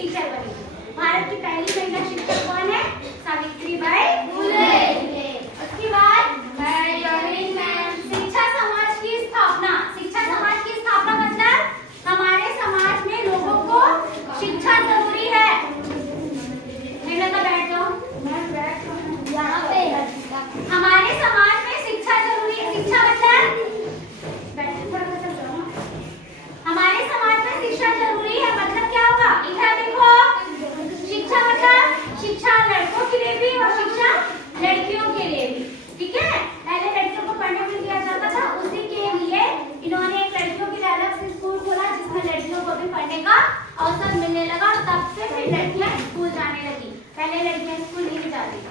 Teacher बनी थी। भारत की पहली महिला शिक्षक कौन है? सावित्रीबाई फुले। उसके बाद शिक्षा समाज की स्थापना। शिक्षा समाज की स्थापना मतलब हमारे समाज में लोगों को शिक्षा जरूरी है। हमारे समाज में शिक्षा जरूरी है। शिक्षा मतलब हमारे समाज में शिक्षा जरूरी है मतलब क्या होगा? इधर देखो, शिक्षा मतलब शिक्षा लड़कों के लिए भी और शिक्षा लड़कियों के लिए भी। ठीक है, पहले लड़कियों को पढ़ने के लिए दिया जाता था, उसी के लिए इन्होंने एक लड़कियों के लिए अलग से स्कूल खोला जिसमें लड़कियों को भी पढ़ने का अवसर मिलने लगा और तब से फिर लड़कियां स्कूल जाने लगी। पहले लड़कियां स्कूल नहीं जाती थी।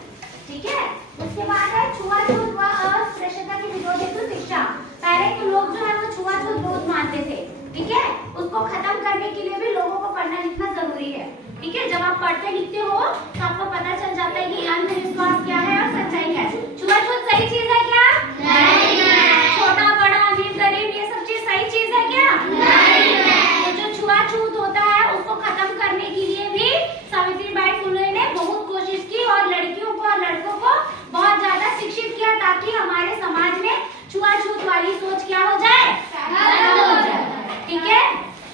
ठीक है, उसके बाद है छुआछूत व अस्पृश्यता के विरोध हेतु शिक्षा। पहले के लोग जो है वो छुआछूत बहुत मानते थे। ठीक है, उसको खत्म करने के लिए भी लोगों को पढ़ना लिखना जरूरी है। ठीक है, जब आप पढ़ते लिखते हो तो आपको पता चल जाता है कि अंधविश्वास क्या है और सच्चाई क्या है। छुआछूत सही चीज है क्या? नहीं है। छोटा बड़ा अमीर गरीब ये सब चीज सही चीज है क्या? नहीं है। तो जो छुआछूत होता है उसको खत्म करने के लिए भी सावित्रीबाई फुले ने बहुत कोशिश की और लड़कियों को और लड़कों को बहुत ज्यादा शिक्षित किया ताकि हमारे समाज में छुआछूत वाली सोच क्या हो जाए? खत्म हो जाए। ठीक है,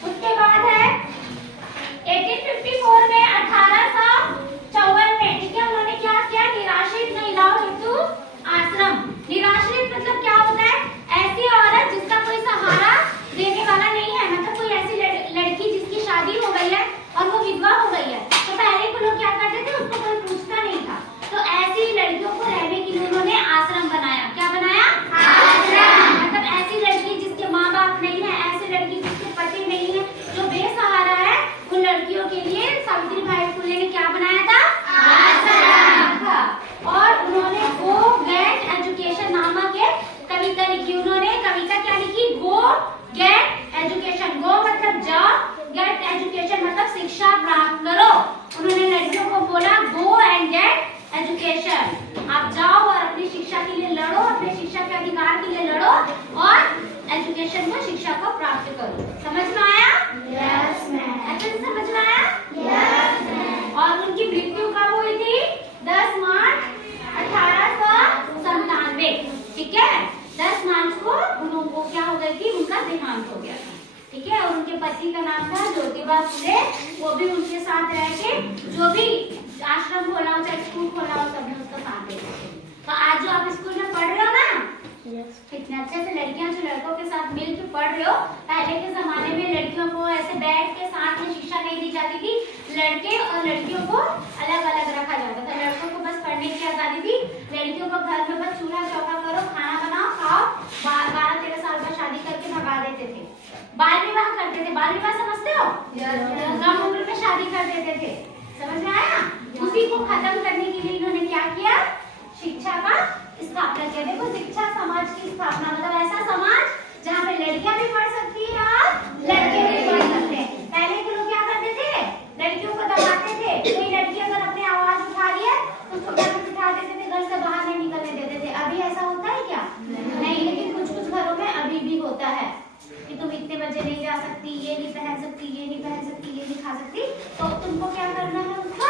उसके बाद है 1854 में 1854 में, ठीक है, उन्होंने क्या किया? निराश्रित महिलाओं हेतु आश्रम। निराश्रित मतलब क्या होता है? ऐसी औरत जिसका कोई सहारा देने वाला नहीं है, मतलब कोई ऐसी लड़की जिसकी शादी हो गई है और वो विधवा हो गई है। तो पहले के लोग क्या करते थे, उसको कोई पूछता नहीं था, तो ऐसी लड़कियों को रहने के लिए उन्होंने आश्रम बनाया। क्या बनाया? आश्रम। मतलब ऐसी लड़की जिसके माँ बाप नहीं है, ऐसी लड़की जिसके पति नहीं है, जो बेसहारा है, उन लड़कियों के लिए सावित्रीबाई फुले ने क्या बनाया था? आश्रम। और उन्होंने गो गेट एजुकेशन नामक एक कविता लिखी। उन्होंने कविता क्या लिखी? गो गेट एजुकेशन। गो मतलब जाओ, गेट एजुकेशन मतलब शिक्षा प्राप्त करो। उन्होंने लड़कियों को बोला गो एंड गेट एजुकेशन, आप जाओ और अपनी शिक्षा के लिए लड़ो, अपने शिक्षा के अधिकार के लिए लड़ो और एजुकेशन को, शिक्षा को प्राप्त करो। समझ में आया? Yes ma'am. अच्छे से समझ में आया? Yes ma'am. और उनकी मृत्यु कब हुई थी? 10 मार्च 1897। ठीक है, 10 मार्च को उनको क्या हो गई थी? उनका देहांत हो गया था। ठीक है, और उनके पति का नाम था ज्योतिबा फुले। वो भी उनके साथ रह के जो भी आश्रम खोला हो चाहे स्कूल खोला हो सब में उसका साथ देते थे। तो आज जो आप स्कूल में पढ़ रहे हो ना, कितने अच्छे से लड़कियां जो लड़कों के साथ मिलकर पढ़ रहे हो। पहले के जमाने में लड़कियों को ऐसे बैठ के साथ में शिक्षा नहीं दी जाती थी, लड़के और लड़कियों को अलग अलग रखा जाता था। लड़कों को बस पढ़ने की आजादी थी, लड़कियों को घर में बस चूल्हा चौका करो, खाना बनाओ, खाओ, 12-13 साल का शादी करके भगा देते थे। बाल विवाह करते थे। बाल विवाह समझते हो? कम उम्र में शादी कर देते थे। समझ में आया? उसी को खत्म करने के लिए इन्होंने क्या किया? शिक्षा का स्थापना किया। देखो, शिक्षा समाज की स्थापना मतलब ऐसा समाज जहाँ पे लड़कियां भी पढ़ सकती है और लड़के भी पढ़ सकते हैं। पहले के लोग क्या करते थे? लड़कियों को दबाते थे। कोई लड़की अगर अपनी आवाज उठा रही है तो उसको घर में बिठा देते थे, घर से बाहर नहीं निकलने देते थे। अभी ऐसा होता है क्या? नहीं, लेकिन कुछ कुछ घरों में अभी भी होता है कि तुम इतने बजे नहीं जा सकती, ये नहीं पहन सकती, ये नहीं पहन सकती, ये नहीं खा सकती। तो तुमको क्या करना है? उसका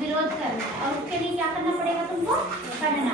विरोध करना, और उसके लिए क्या करना पड़ेगा? तुमको पढ़ना।